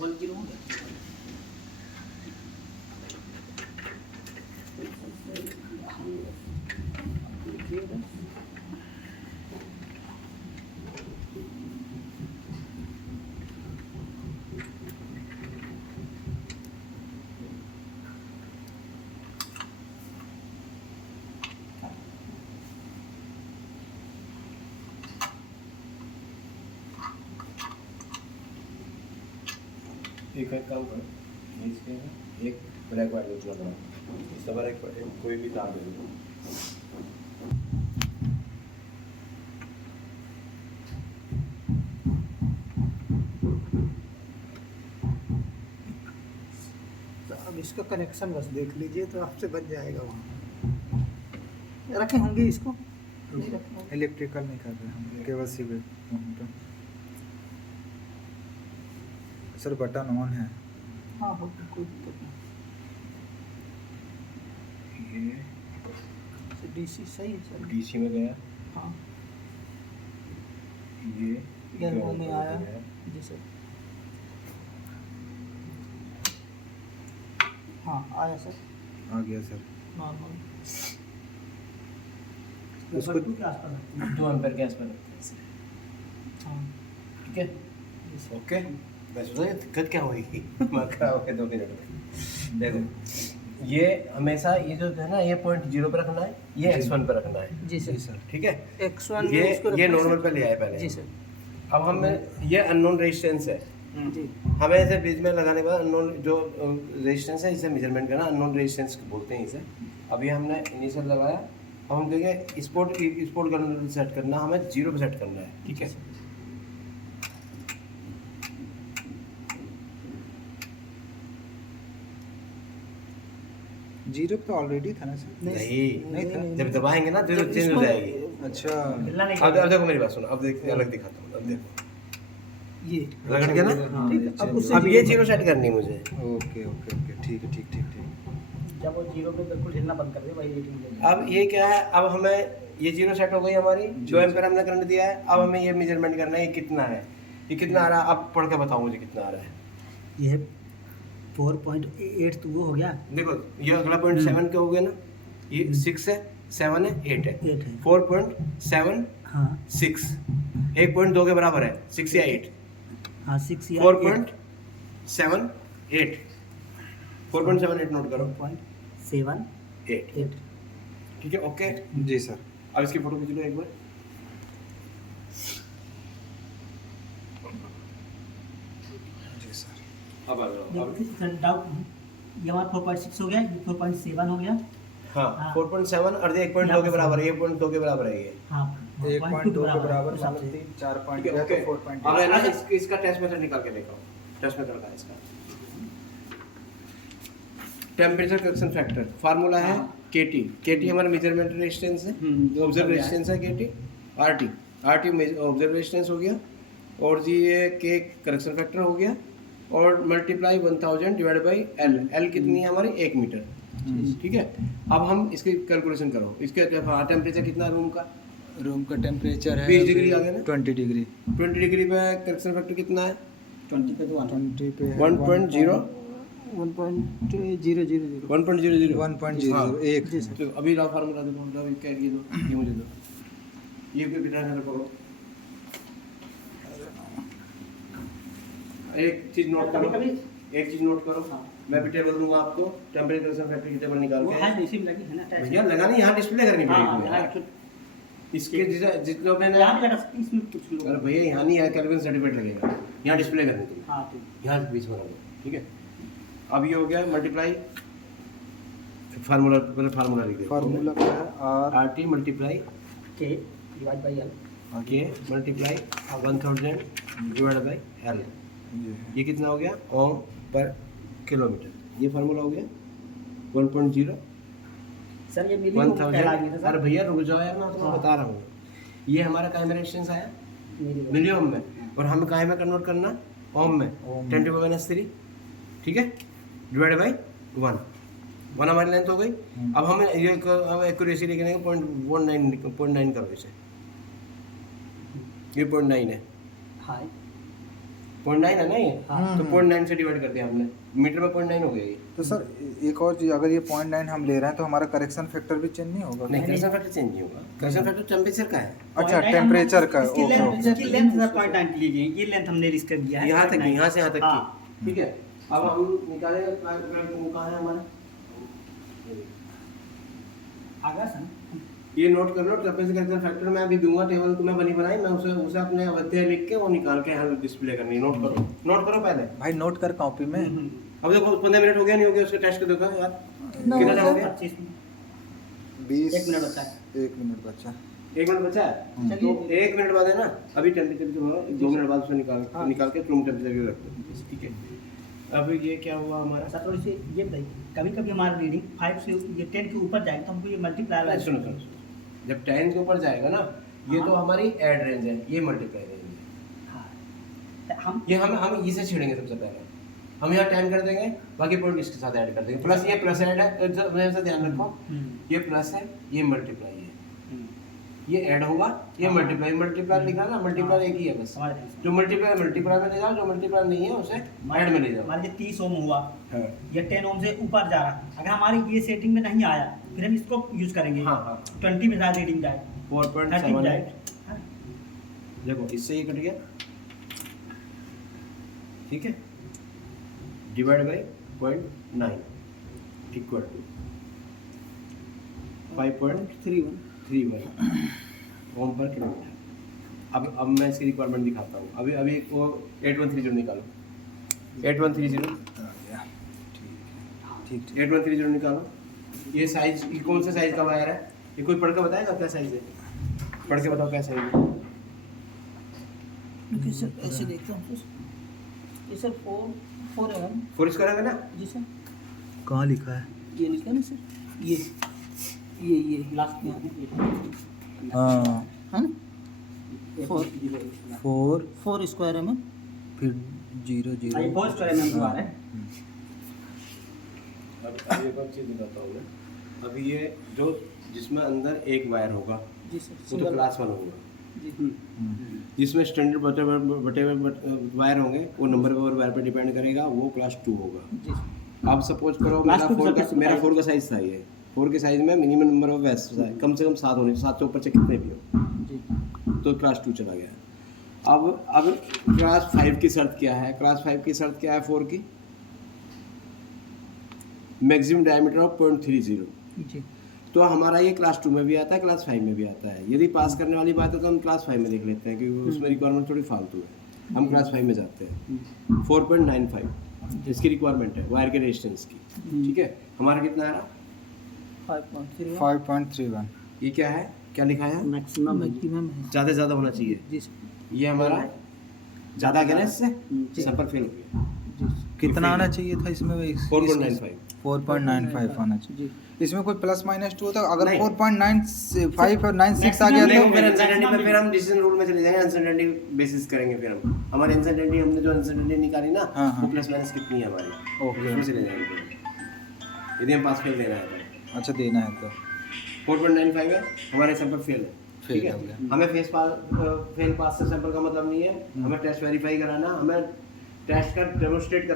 10 हो गया। एक काम करो, इसके एक ब्लैक वायर दूसरा बड़ा, इस तरह एक कोई भी तार दे दो। अब इसका कनेक्शन बस देख लीजिए तो आपसे बच जाएगा। वहाँ रखे होंगे इसको, नहीं रखे होंगे। इलेक्ट्रिकल नहीं कर रहे हम, केवल सिविल। सर बटन ऑन है। हाँ हो तो कोई दिक्कत नहीं। ये डीसी सही है सर। डीसी में गया, हाँ ये गर्मों में आया जी सर। हाँ आया सर, आ गया सर। नॉर्मल। उसको 2 एम्पीयर के आसपास रखते हैं इसे। हाँ ठीक है, ओके। मैं सोचा ये दिक्कत क्या होगी, दिमाग खराब हो गया 2 मिनट में। देखो ये हमेशा ये जो है ना, ये पॉइंट 0 पे रखना है, ये x1 पे रखना है। जी सर। ठीक है, X1 ये नॉर्मल पे ले आए पहले। जी सर। अब हमें ये अननोन रेजिस्टेंस है, जी हमें इसे बीच में लगाने के बाद अननोन जो रेजिस्टेंस है इसे मेजरमेंट करना, अननोन रेजिस्टेंस बोलते हैं इसे। अभी हमने इनिशियल लगाया, अब हम देखें स्पोर्ट करना सेट करना, हमें 0 पे सेट करना है। ठीक है, जीरो तो ऑलरेडी था ना सर। नहीं था। जब दबाएंगे ना तो चेंज हो जाएगी। अच्छा अब देखो मेरी बात सुनो, अब देखते अलग दिखाता हूँ। अब देखो ये रगड़ के ना, हाँ, ठीक है, अब उससे अब ये 0 सेट करनी है मुझे। ओके ओके ओके, ठीक है, ठीक। जब वो 0 पे बिल्कुल हिलना बंद कर दे वही रेटिंग देगा। अब ये क्या है, अब हमें ये 0 सेट हो गई हमारी, 2 एम्पीयर हमने करंट दिया है। अब हमें ये मेजरमेंट करना है, ये कितना है, ये कितना आ रहा है। अब पढ़ के बताओ मुझे कितना आ रहा है। ये 4.8 तो वो हो गया। देखो ये अगला पॉइंट 7 का हो गया ना, ये 6 है, 7 है, 8 है। 8 है। 4.7 हाँ 6 1.2 के बराबर है, 6 या 8। हाँ 6 या 4.78 4.78 नोट करो, 4.78। 8। ठीक है, ओके। जी सर। अब इसकी फोटो खींच लो एक बार। जी सर। अब आ जाओ। अब डाउट ये हमारा 4.6 हो गया, ये 4.7 हो गया। हाँ 4.7 और 1.2 के बराबर है, 1.2 के बराबर है ये। हाँ 1.2 के बराबर, हिसाब मतलब से। 4 पॉइंट ठीक है, गया ओके। तो 4.8। अब है ना इसका टेस्ट मेथड निकाल के देखो, टेस्ट मेथड का इसका टेम्परेचर करेक्शन फैक्टर फार्मूला है केटी। केटी हमारा मेजरमेंट रेजिस्टेंस है, ऑब्जर्व रेजिस्टेंस है केटी। आरटी ऑब्जर्व रेजिस्टेंस हो गया, और जी ये के करेक्शन फैक्टर हो गया, और multiply 1000 divide by L. L कितनी है हमारी, 1 मीटर। ठीक है, अब हम इसकी कैलकुलेशन करो। इसके टेम्परेचर कितना रूम का, रूम का टेम्परेचर है 20 डिग्री आ गया ना। 20 डिग्री। 20 डिग्री पे करेक्शन फैक्टर कितना है, 20 पे तो 20 पे 1.0 1.000। 1.00 1.01। जी सर। तो अभी राव फार्मूला दो, राव क्या ये दो, ये मुझे दो, ये भी बिठा कर करो। एक चीज नोट करो, एक चीज नोट करो। मैं भी टेबल दूंगा आपको, टेम्परेचर फैक्टर की टेबल निकाल वो के। है इसी में लगी है ना टैच। भैया लगानी यहाँ डिस्प्ले करनी हाँ पड़ेगी यहाँ तुम्हें। तो इसके जितने मैंने, यहाँ भी लगा सकते हैं, इसमें कुछ लोग। अरे भैया यहाँ नहीं है, कैलकुलेशन सर्टिफिकेट लगेगा, यहाँ डिस्प्ले करनी तुम्हें, हाँ ठीक। यहाँ बीच में रखो। ठीक है, अब ये हो गया मल्टीप्लाई फार्मूला, पहले फार्मूला लिख दे। फार्मूला क्या है, R T multiply K divide by L। के मल्टीप्लाई 1000 डिवाइड बाई एल। ये कितना हो गया, ओम पर किलोमीटर। ये फार्मूला हो गया 1.0 सर ये मिलीमीटर कहला गया था 1000। सर। अरे भैया रुक जाओ यार, मैं तुम्हें बता रहा हूँ। ये हमारा काय में रेजिस्टेंस आया, मिलियम में, और हमें काय में कन्वर्ट करना, ओम में। 10⁻³ ठीक है, डिवाइड बाई 1 हमारी लेंथ हो गई। अब हमें ये हम एक्यूरेसी लिखने का 0.9 करो इसे, ये 0.9 है। हाय 0.9 है ना ये, हाँ। तो 0.9 से डिवाइड कर दिया हमने, मीटर में 0.9 हो गया ये। तो सर एक और चीज़, अगर ये 0.9 हम ले रहे हैं तो हमारा करेक्शन फैक्टर भी चेंज नहीं होगा? नहीं, करेक्शन फैक्टर चेंज नहीं होगा, करेक्शन फैक्टर टेम्परेचर का है। अच्छा, टेम्परेचर का, इसकी ओके, लेंथ, ओके। इसकी लेंथ सर 0.9 लीजिए, ये लेंथ हमने इसका दिया है यहाँ तक की, यहाँ से यहाँ तक हाँ। की, ठीक है। अब हम निकालेंगे वो कहाँ है हमारा, आगा सर ये नोट कर लो, टेम्परेचर करेक्शन फैक्टर मैं अभी दूंगा, टेबल को मैं बनी बनाई, मैं उसे अपने अवध्यय लिख के वो निकाल के यहाँ डिस्प्ले करनी है। नोट करो पहले। भाई नोट कर कॉपी में। अब देखो 15 मिनट हो गया, नहीं हो गया, उसके टेस्ट कर देखो यार, कितना टाइम हो गया? 25 मिनट 20 1 मिनट बचा है। 1 मिनट बचा। 1 मिनट बचा है, तो 1 मिनट बाद है ना, अभी टेम्परेचर जो होगा 2 मिनट बाद उसे निकाल के रूम टेम्परेचर भी रख दो, ठीक है। अब ये क्या हुआ हमारा, सर थोड़ी सी ये बताइए, कभी कभी हमारा रीडिंग 5 से ये 10 के ऊपर जाएगा तो हमको ये मल्टीप्लाई सुनो सुनो, जब 10 के ऊपर जाएगा ना, ये तो हमारी ऐड रेंज है, ये मल्टीप्लाई रेंज है। हम ये हम इसे छेड़ेंगे सबसे पहले, हम यहाँ 10 कर देंगे, बाकी पॉइंट इसके साथ ऐड कर देंगे, प्लस ये प्लस ऐड है, तो मेरे ध्यान रखो, ये प्लस है, ये मल्टीप्लाई है, ये ऐड होगा, ये मल्टीप्लाई लिखा ना, मल्टीप्लाई एक ही है बस, जो मल्टीप्लाई में ले जाओ, जो मल्टीप्लाई नहीं है उसे ऐड में ले जाओ। मान लीजिए 30 ओम हुआ, हाँ ये 10 ओम से ऊपर जा रहा है, अगर हमारे ये सेटिंग में नहीं आया फिर हम इसको यूज करेंगे। हाँ हाँ 20 में ज़्यादा रीडिंग जाए, 30 में जाए। 4.78, देखो इससे ये कट गया, ठीक है, डिवाइड बाई 0.9 इक्वल टू 5.31 ओम पर किलोमीटर। अब मैं इसकी रिक्वायरमेंट दिखाता हूँ, अभी वो 8130 निकालो, 8130, ठीक। 8130 निकालो। ये साइज, ये कौन सा साइज का वायर है, ये कोई पढ़ के बताएगा क्या साइज है, पढ़ के बताओ क्या साइज है। ओके सर, ऐसे देखता हूँ सर, ये सर 4 है 4 स्क्वायर है ना, जी सर, कहाँ लिखा है? ये लिखा है ना सर, ये लास्ट में हाँ, है ना 4 स्क्वायर है मैम, फिर 0 ये 0। 4 स्क्वायर में हमको आ रहा है। अब एक और चीज़ दिखाता हूँ मैं, अभी ये जो जिसमें अंदर एक वायर होगा जी सर, वो तो क्लास 1 होगा, जी जिसमें स्टैंडर्ड बटे हुए वायर होंगे वो नंबर और वायर पे डिपेंड करेगा, वो क्लास 2 होगा। जी आप सपोज करो Class मेरा 2 4 का सबसे मेरा size 4 का साइज था, ये 4 के साइज में मिनिमम नंबर ऑफ वैस कम से कम 7 होने, 7 से ऊपर से कितने भी हो, जी तो क्लास 2 चला गया। अब क्लास 5 की शर्त क्या है, क्लास 5 की शर्त क्या है 4 की, मैक्सिमम डायमीटर ऑफ 0.30। जी तो हमारा ये क्लास 2 में भी आता है, क्लास 5 में भी आता है। यदि पास करने वाली बात है तो हम क्लास 5 में देख लेते हैं, क्योंकि उसमें रिक्वायरमेंट थोड़ी फालतू है, हम क्लास 5 में जाते हैं। 4.95 इसकी रिक्वायरमेंट है वायर के रेजिस्टेंस की, ठीक है। हमारा कितना आ रहा, 5.31। ये क्या है, क्या लिखा है, मैक्सिमम है ज़्यादा से ज़्यादा होना चाहिए, जी सर, ये हमारा ज़्यादा गया ना, इससे जी। सैंपल फेल हो गया। कितना आना चाहिए था इसमें? 4.95 4.95 आना चाहिए। जी इसमें कोई प्लस माइनस 2 होता? अगर नहीं। 4.95 और 96 आ गया नहीं, तो फिर अनसर्टेनिटी में फिर हम डिसीजन रूल में चले जाएंगे, अनसर्टेनिटी बेसिस करेंगे फिर हम, हमारी अनसर्टेनिटी हमने जो अनसर्टेनिटी निकाली ना, हाँ, हाँ। वो प्लस माइनस कितनी है हमारी, ओके। उसमें चले जाएंगे फिर, यदि हम पास फेल देना है तो। अच्छा, देना है तो 4.95 है, हमारे सैंपल फेल है, ठीक फेल हो है। गया। हमें फेल पास से सैंपल का मतलब नहीं है, हमें टेस्ट वेरीफाई कराना, हमें टेस्ट का डेमोस्ट्रेट